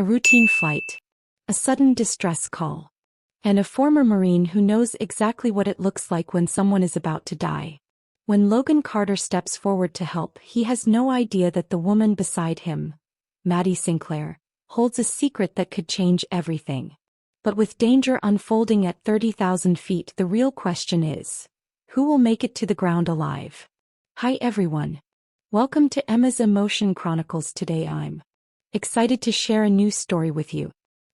A routine flight. A sudden distress call. And a former Marine who knows exactly what it looks like when someone is about to die. When Logan Carter steps forward to help, he has no idea that the woman beside him, Maddie Sinclair, holds a secret that could change everything. But with danger unfolding at 30,000 feet, the real question is, who will make it to the ground alive? Hi everyone. Welcome to Emma's Emotion Chronicles. Today I'm excited to share a new story with you.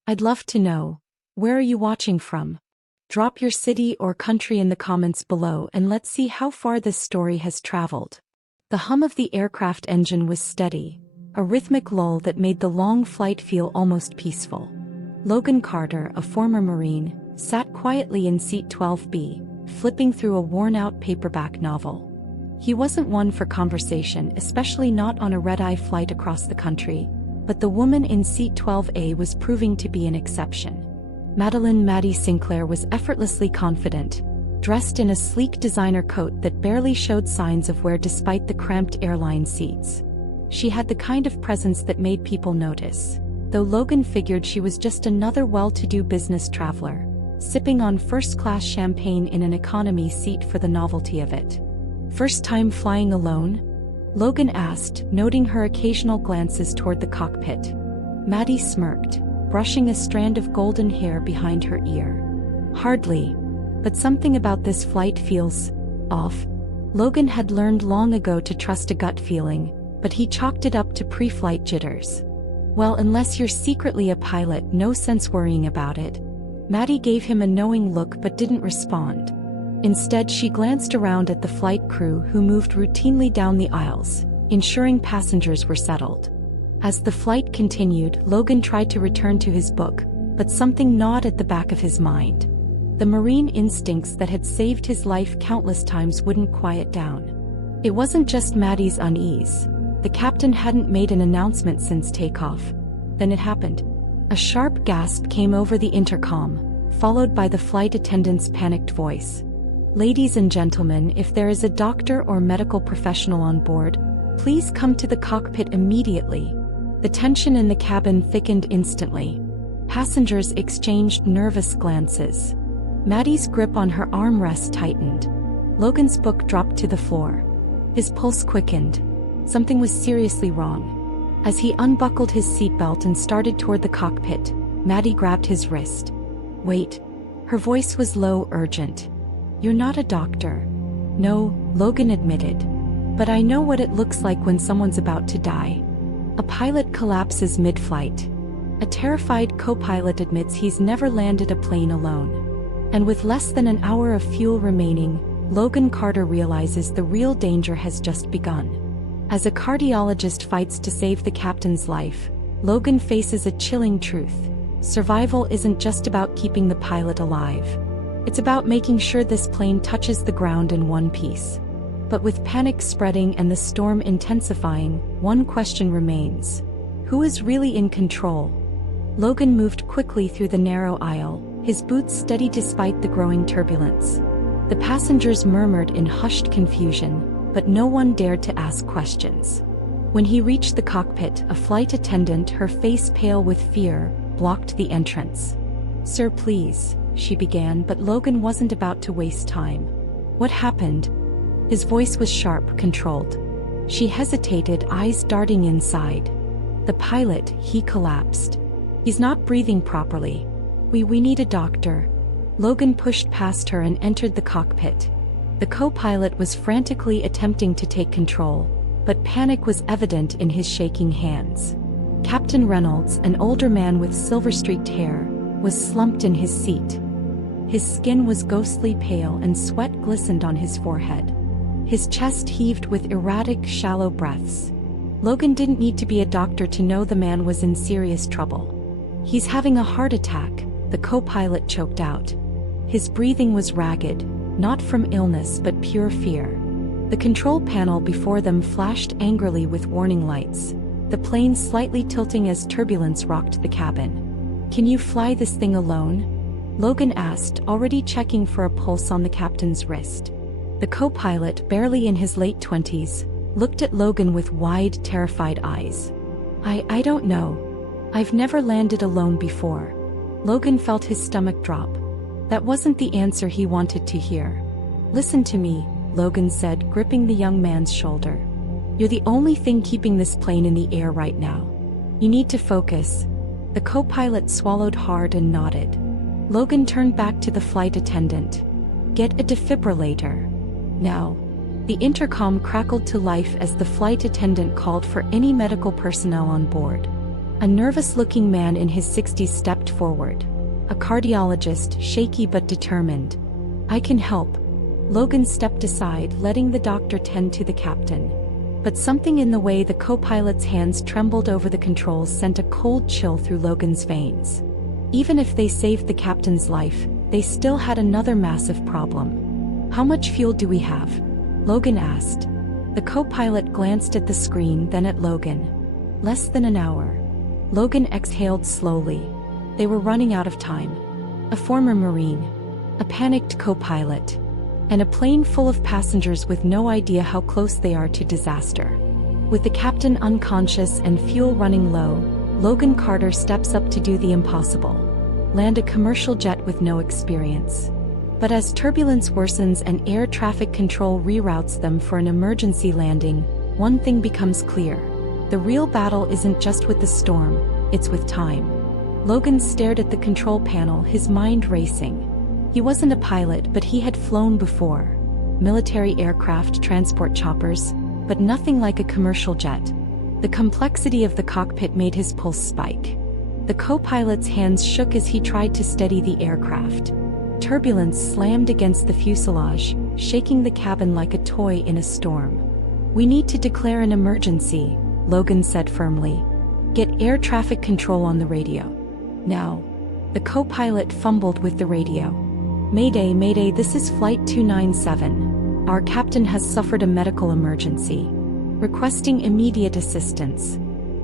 I'd love to know, where are you watching from? Drop your city or country in the comments below and let's see how far this story has traveled. The hum of the aircraft engine was steady, a rhythmic lull that made the long flight feel almost peaceful. Logan Carter, a former Marine, sat quietly in seat 12B, flipping through a worn-out paperback novel. He wasn't one for conversation, especially not on a red-eye flight across the country, but the woman in seat 12A was proving to be an exception. Maddie Sinclair was effortlessly confident, dressed in a sleek designer coat that barely showed signs of wear despite the cramped airline seats. She had the kind of presence that made people notice, though Logan figured she was just another well-to-do business traveler, sipping on first-class champagne in an economy seat for the novelty of it. First time flying alone? Logan asked, noting her occasional glances toward the cockpit. Maddie smirked, brushing a strand of golden hair behind her ear. Hardly. But something about this flight feels off. Logan had learned long ago to trust a gut feeling, but he chalked it up to pre-flight jitters. Well, unless you're secretly a pilot, no sense worrying about it. Maddie gave him a knowing look but didn't respond. Instead, she glanced around at the flight crew who moved routinely down the aisles, ensuring passengers were settled. As the flight continued, Logan tried to return to his book, but something gnawed at the back of his mind. The Marine instincts that had saved his life countless times wouldn't quiet down. It wasn't just Maddie's unease. The captain hadn't made an announcement since takeoff. Then it happened. A sharp gasp came over the intercom, followed by the flight attendant's panicked voice. "Ladies and gentlemen, if there is a doctor or medical professional on board, please come to the cockpit immediately." The tension in the cabin thickened instantly. Passengers exchanged nervous glances. Maddie's grip on her armrest tightened. Logan's book dropped to the floor. His pulse quickened. Something was seriously wrong. As he unbuckled his seatbelt and started toward the cockpit, Maddie grabbed his wrist. "Wait." Her voice was low, urgent. "You're not a doctor." "No," Logan admitted. "But I know what it looks like when someone's about to die." A pilot collapses mid-flight. A terrified co-pilot admits he's never landed a plane alone. And with less than an hour of fuel remaining, Logan Carter realizes the real danger has just begun. As a cardiologist fights to save the captain's life, Logan faces a chilling truth. Survival isn't just about keeping the pilot alive. It's about making sure this plane touches the ground in one piece. But with panic spreading and the storm intensifying, one question remains. Who is really in control? Logan moved quickly through the narrow aisle, his boots steady despite the growing turbulence. The passengers murmured in hushed confusion, but no one dared to ask questions. When he reached the cockpit, a flight attendant, her face pale with fear, blocked the entrance. "Sir, please," she began, but Logan wasn't about to waste time. "What happened?" His voice was sharp, controlled. She hesitated, eyes darting inside. "The pilot, he collapsed. He's not breathing properly. We need a doctor." Logan pushed past her and entered the cockpit. The co-pilot was frantically attempting to take control, but panic was evident in his shaking hands. Captain Reynolds, an older man with silver-streaked hair, was slumped in his seat. His skin was ghostly pale and sweat glistened on his forehead. His chest heaved with erratic, shallow breaths. Logan didn't need to be a doctor to know the man was in serious trouble. "He's having a heart attack," the co-pilot choked out. His breathing was ragged, not from illness but pure fear. The control panel before them flashed angrily with warning lights, the plane slightly tilting as turbulence rocked the cabin. "Can you fly this thing alone?" Logan asked, already checking for a pulse on the captain's wrist. The co-pilot, barely in his late 20s, looked at Logan with wide, terrified eyes. I don't know. I've never landed alone before. Logan felt his stomach drop. That wasn't the answer he wanted to hear. Listen to me, Logan said, gripping the young man's shoulder. You're the only thing keeping this plane in the air right now. You need to focus. The co-pilot swallowed hard and nodded. Logan turned back to the flight attendant. Get a defibrillator. Now. The intercom crackled to life as the flight attendant called for any medical personnel on board. A nervous-looking man in his 60s stepped forward. A cardiologist, shaky but determined. I can help. Logan stepped aside, letting the doctor tend to the captain. But something in the way the co-pilot's hands trembled over the controls sent a cold chill through Logan's veins. Even if they saved the captain's life, they still had another massive problem. How much fuel do we have? Logan asked. The co-pilot glanced at the screen, then at Logan. Less than an hour. Logan exhaled slowly. They were running out of time. A former Marine. A panicked co-pilot. And a plane full of passengers with no idea how close they are to disaster. With the captain unconscious and fuel running low, Logan Carter steps up to do the impossible. Land a commercial jet with no experience. But as turbulence worsens and air traffic control reroutes them for an emergency landing, one thing becomes clear. The real battle isn't just with the storm, it's with time. Logan stared at the control panel, his mind racing. He wasn't a pilot, but he had flown before. Military aircraft, transport choppers, but nothing like a commercial jet. The complexity of the cockpit made his pulse spike. The co-pilot's hands shook as he tried to steady the aircraft. Turbulence slammed against the fuselage, shaking the cabin like a toy in a storm. We need to declare an emergency, Logan said firmly. Get air traffic control on the radio. Now. The co-pilot fumbled with the radio. Mayday, Mayday, this is Flight 297. Our captain has suffered a medical emergency. Requesting immediate assistance.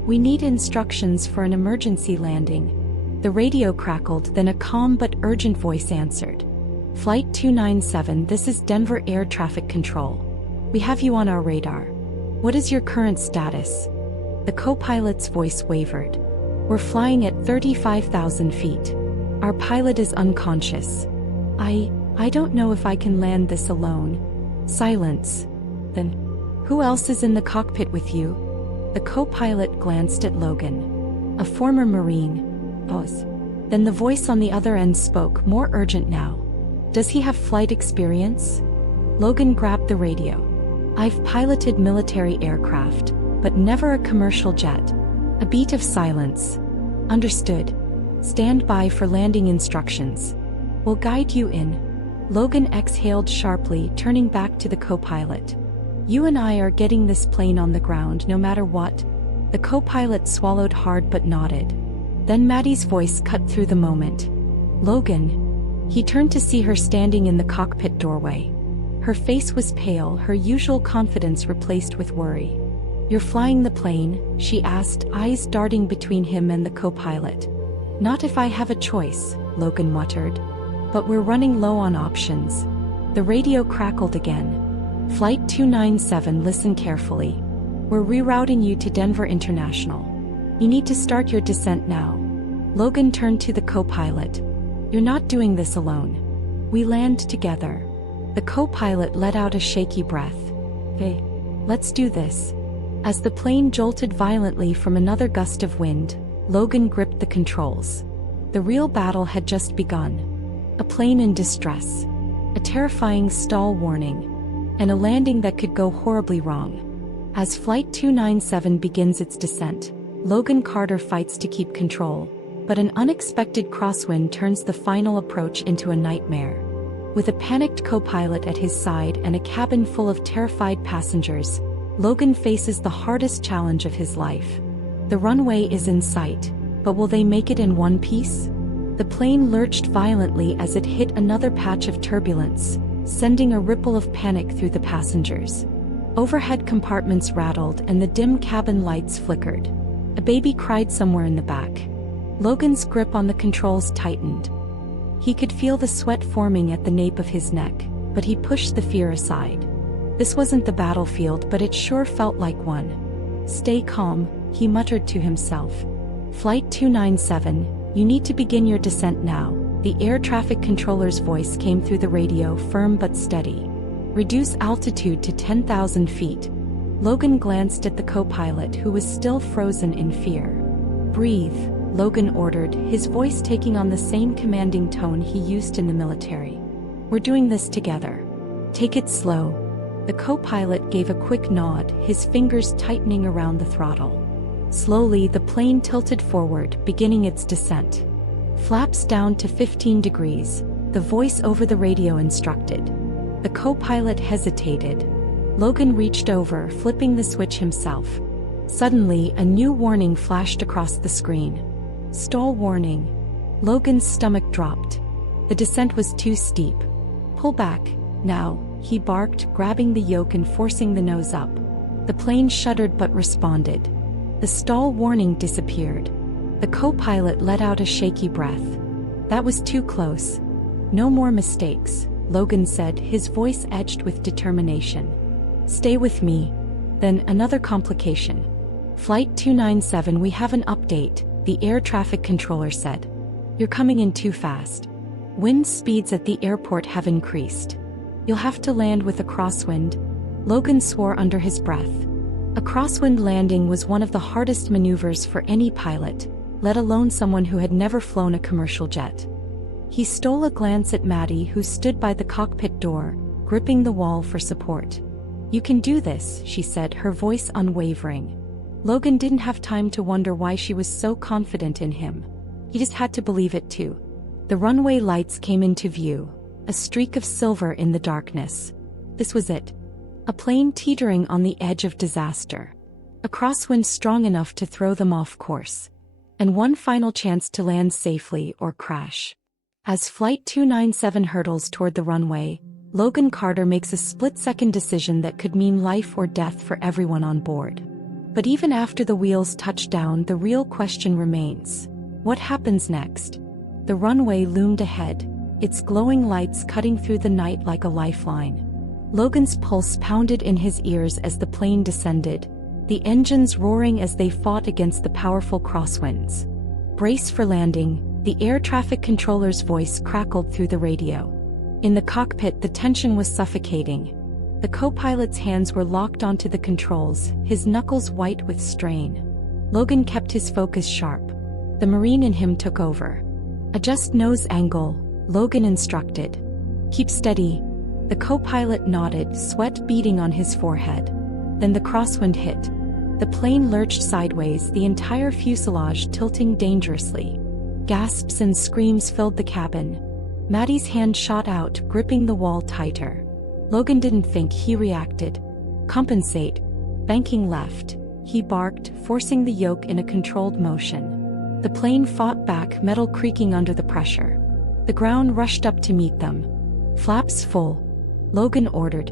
We need instructions for an emergency landing. The radio crackled, then a calm but urgent voice answered. Flight 297, this is Denver Air Traffic Control. We have you on our radar. What is your current status? The co-pilot's voice wavered. We're flying at 35,000 feet. Our pilot is unconscious. I don't know if I can land this alone. Silence. Then, who else is in the cockpit with you? The co-pilot glanced at Logan. A former Marine. Pause. Then the voice on the other end spoke, more urgent now. Does he have flight experience? Logan grabbed the radio. I've piloted military aircraft, but never a commercial jet. A beat of silence. Understood. Stand by for landing instructions. We'll guide you in. Logan exhaled sharply, turning back to the co-pilot. You and I are getting this plane on the ground no matter what. The co-pilot swallowed hard but nodded. Then Maddie's voice cut through the moment. Logan. He turned to see her standing in the cockpit doorway. Her face was pale, her usual confidence replaced with worry. You're flying the plane? She asked, eyes darting between him and the co-pilot. Not if I have a choice, Logan muttered. But we're running low on options. The radio crackled again. Flight 297, listen carefully. We're rerouting you to Denver International. You need to start your descent now. Logan turned to the co-pilot. You're not doing this alone. We land together. The co-pilot let out a shaky breath. Hey, let's do this. As the plane jolted violently from another gust of wind, Logan gripped the controls. The real battle had just begun. A plane in distress. A terrifying stall warning. And a landing that could go horribly wrong. As Flight 297 begins its descent, Logan Carter fights to keep control, but an unexpected crosswind turns the final approach into a nightmare. With a panicked co-pilot at his side and a cabin full of terrified passengers, Logan faces the hardest challenge of his life. The runway is in sight, but will they make it in one piece? The plane lurched violently as it hit another patch of turbulence, sending a ripple of panic through the passengers. Overhead compartments rattled and the dim cabin lights flickered. A baby cried somewhere in the back. Logan's grip on the controls tightened. He could feel the sweat forming at the nape of his neck, but he pushed the fear aside. This wasn't the battlefield, but it sure felt like one. Stay calm, he muttered to himself. Flight 297, you need to begin your descent now. The air traffic controller's voice came through the radio, firm but steady. Reduce altitude to 10,000 feet. Logan glanced at the co-pilot, who was still frozen in fear. Breathe, Logan ordered, his voice taking on the same commanding tone he used in the military. We're doing this together. Take it slow. The co-pilot gave a quick nod, his fingers tightening around the throttle. Slowly, the plane tilted forward, beginning its descent. Flaps down to 15 degrees, the voice over the radio instructed. The co-pilot hesitated. Logan reached over, flipping the switch himself. Suddenly, a new warning flashed across the screen. Stall warning. Logan's stomach dropped. The descent was too steep. Pull back, now, he barked, grabbing the yoke and forcing the nose up. The plane shuddered but responded. The stall warning disappeared. The co-pilot let out a shaky breath. That was too close. No more mistakes, Logan said, his voice edged with determination. Stay with me. Then another complication. Flight 297, we have an update, the air traffic controller said. You're coming in too fast. Wind speeds at the airport have increased. You'll have to land with a crosswind. Logan swore under his breath. A crosswind landing was one of the hardest maneuvers for any pilot, let alone someone who had never flown a commercial jet. He stole a glance at Maddie, who stood by the cockpit door, gripping the wall for support. You can do this, she said, her voice unwavering. Logan didn't have time to wonder why she was so confident in him. He just had to believe it too. The runway lights came into view, a streak of silver in the darkness. This was it. A plane teetering on the edge of disaster. A crosswind strong enough to throw them off course. And one final chance to land safely or crash. As Flight 297 hurtles toward the runway, Logan Carter makes a split-second decision that could mean life or death for everyone on board. But even after the wheels touch down, the real question remains. What happens next? The runway loomed ahead, its glowing lights cutting through the night like a lifeline. Logan's pulse pounded in his ears as the plane descended, the engines roaring as they fought against the powerful crosswinds. Brace for landing, the air traffic controller's voice crackled through the radio. In the cockpit, the tension was suffocating. The co-pilot's hands were locked onto the controls, his knuckles white with strain. Logan kept his focus sharp. The Marine in him took over. Adjust nose angle, Logan instructed. Keep steady. The co-pilot nodded, sweat beading on his forehead. Then the crosswind hit. The plane lurched sideways, the entire fuselage tilting dangerously. Gasps and screams filled the cabin. Maddie's hand shot out, gripping the wall tighter. Logan didn't think, he reacted. Compensate. Banking left. He barked, forcing the yoke in a controlled motion. The plane fought back, metal creaking under the pressure. The ground rushed up to meet them. Flaps full, Logan ordered.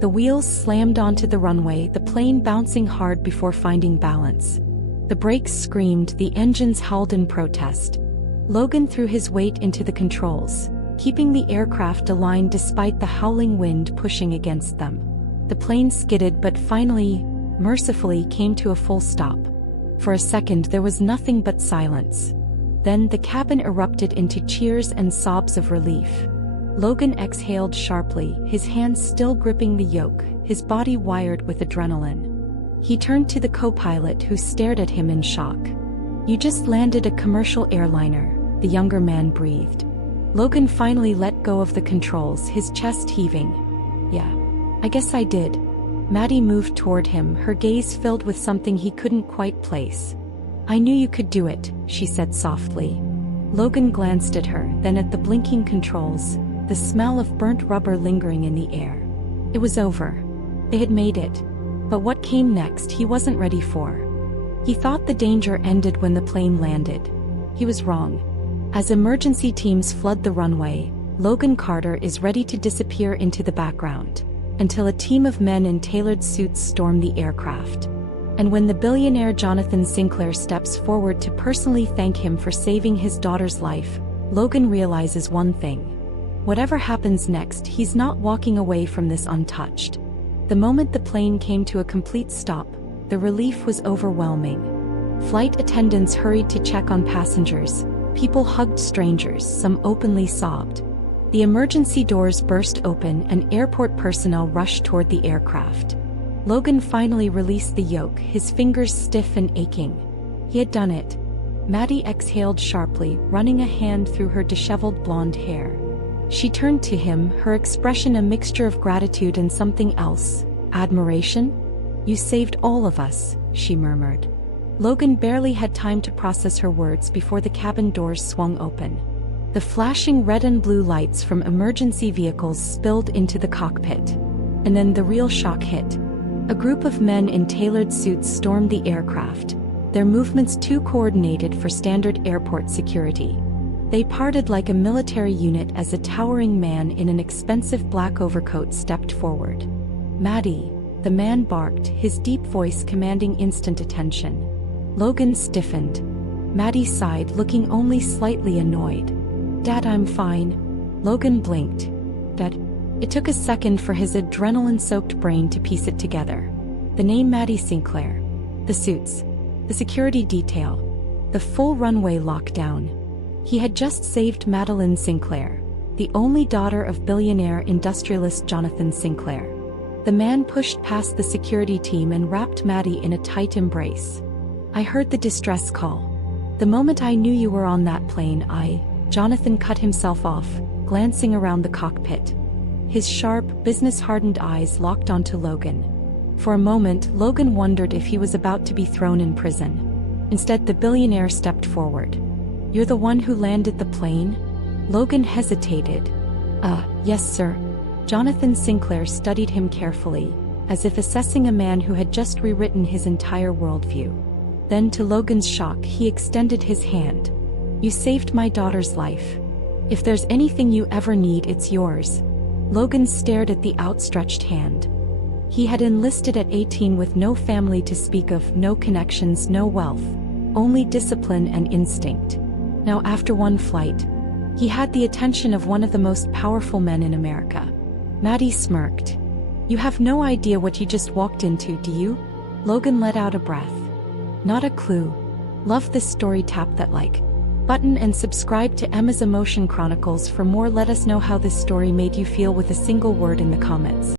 The wheels slammed onto the runway, the plane bouncing hard before finding balance. The brakes screamed, the engines howled in protest. Logan threw his weight into the controls, keeping the aircraft aligned despite the howling wind pushing against them. The plane skidded but finally, mercifully, came to a full stop. For a second there was nothing but silence. Then the cabin erupted into cheers and sobs of relief. Logan exhaled sharply, his hands still gripping the yoke, his body wired with adrenaline. He turned to the co-pilot, who stared at him in shock. You just landed a commercial airliner, the younger man breathed. Logan finally let go of the controls, his chest heaving. Yeah, I guess I did. Maddie moved toward him, her gaze filled with something he couldn't quite place. I knew you could do it, she said softly. Logan glanced at her, then at the blinking controls, the smell of burnt rubber lingering in the air. It was over. They had made it. But what came next he wasn't ready for. He thought the danger ended when the plane landed. He was wrong. As emergency teams flood the runway, Logan Carter is ready to disappear into the background, until a team of men in tailored suits storm the aircraft. And when the billionaire Jonathan Sinclair steps forward to personally thank him for saving his daughter's life, Logan realizes one thing. Whatever happens next, he's not walking away from this untouched. The moment the plane came to a complete stop, the relief was overwhelming. Flight attendants hurried to check on passengers. People hugged strangers, some openly sobbed. The emergency doors burst open and airport personnel rushed toward the aircraft. Logan finally released the yoke, his fingers stiff and aching. He had done it. Maddie exhaled sharply, running a hand through her disheveled blonde hair. She turned to him, her expression a mixture of gratitude and something else. Admiration? "You saved all of us," she murmured. Logan barely had time to process her words before the cabin doors swung open. The flashing red and blue lights from emergency vehicles spilled into the cockpit. And then the real shock hit. A group of men in tailored suits stormed the aircraft, their movements too coordinated for standard airport security. They parted like a military unit as a towering man in an expensive black overcoat stepped forward. "Maddie," the man barked, his deep voice commanding instant attention. Logan stiffened. Maddie sighed, looking only slightly annoyed. "Dad, I'm fine." Logan blinked. "Dad?" It took a second for his adrenaline-soaked brain to piece it together. The name Maddie Sinclair. The suits. The security detail. The full runway lockdown. He had just saved Madeline Sinclair, the only daughter of billionaire industrialist Jonathan Sinclair. The man pushed past the security team and wrapped Maddie in a tight embrace. "I heard the distress call. The moment I knew you were on that plane, Jonathan cut himself off, glancing around the cockpit. His sharp, business-hardened eyes locked onto Logan. For a moment, Logan wondered if he was about to be thrown in prison. Instead, the billionaire stepped forward. "You're the one who landed the plane?" Logan hesitated. Yes, sir." Jonathan Sinclair studied him carefully, as if assessing a man who had just rewritten his entire worldview. Then, to Logan's shock, he extended his hand. "You saved my daughter's life. If there's anything you ever need, it's yours." Logan stared at the outstretched hand. He had enlisted at 18 with no family to speak of, no connections, no wealth, only discipline and instinct. Now, after one flight, he had the attention of one of the most powerful men in America. Maddie smirked. "You have no idea what you just walked into, do you?" Logan let out a breath. "Not a clue." Love this story? Tap that like button and subscribe to Emma's Emotion Chronicles for more. Let us know how this story made you feel with a single word in the comments.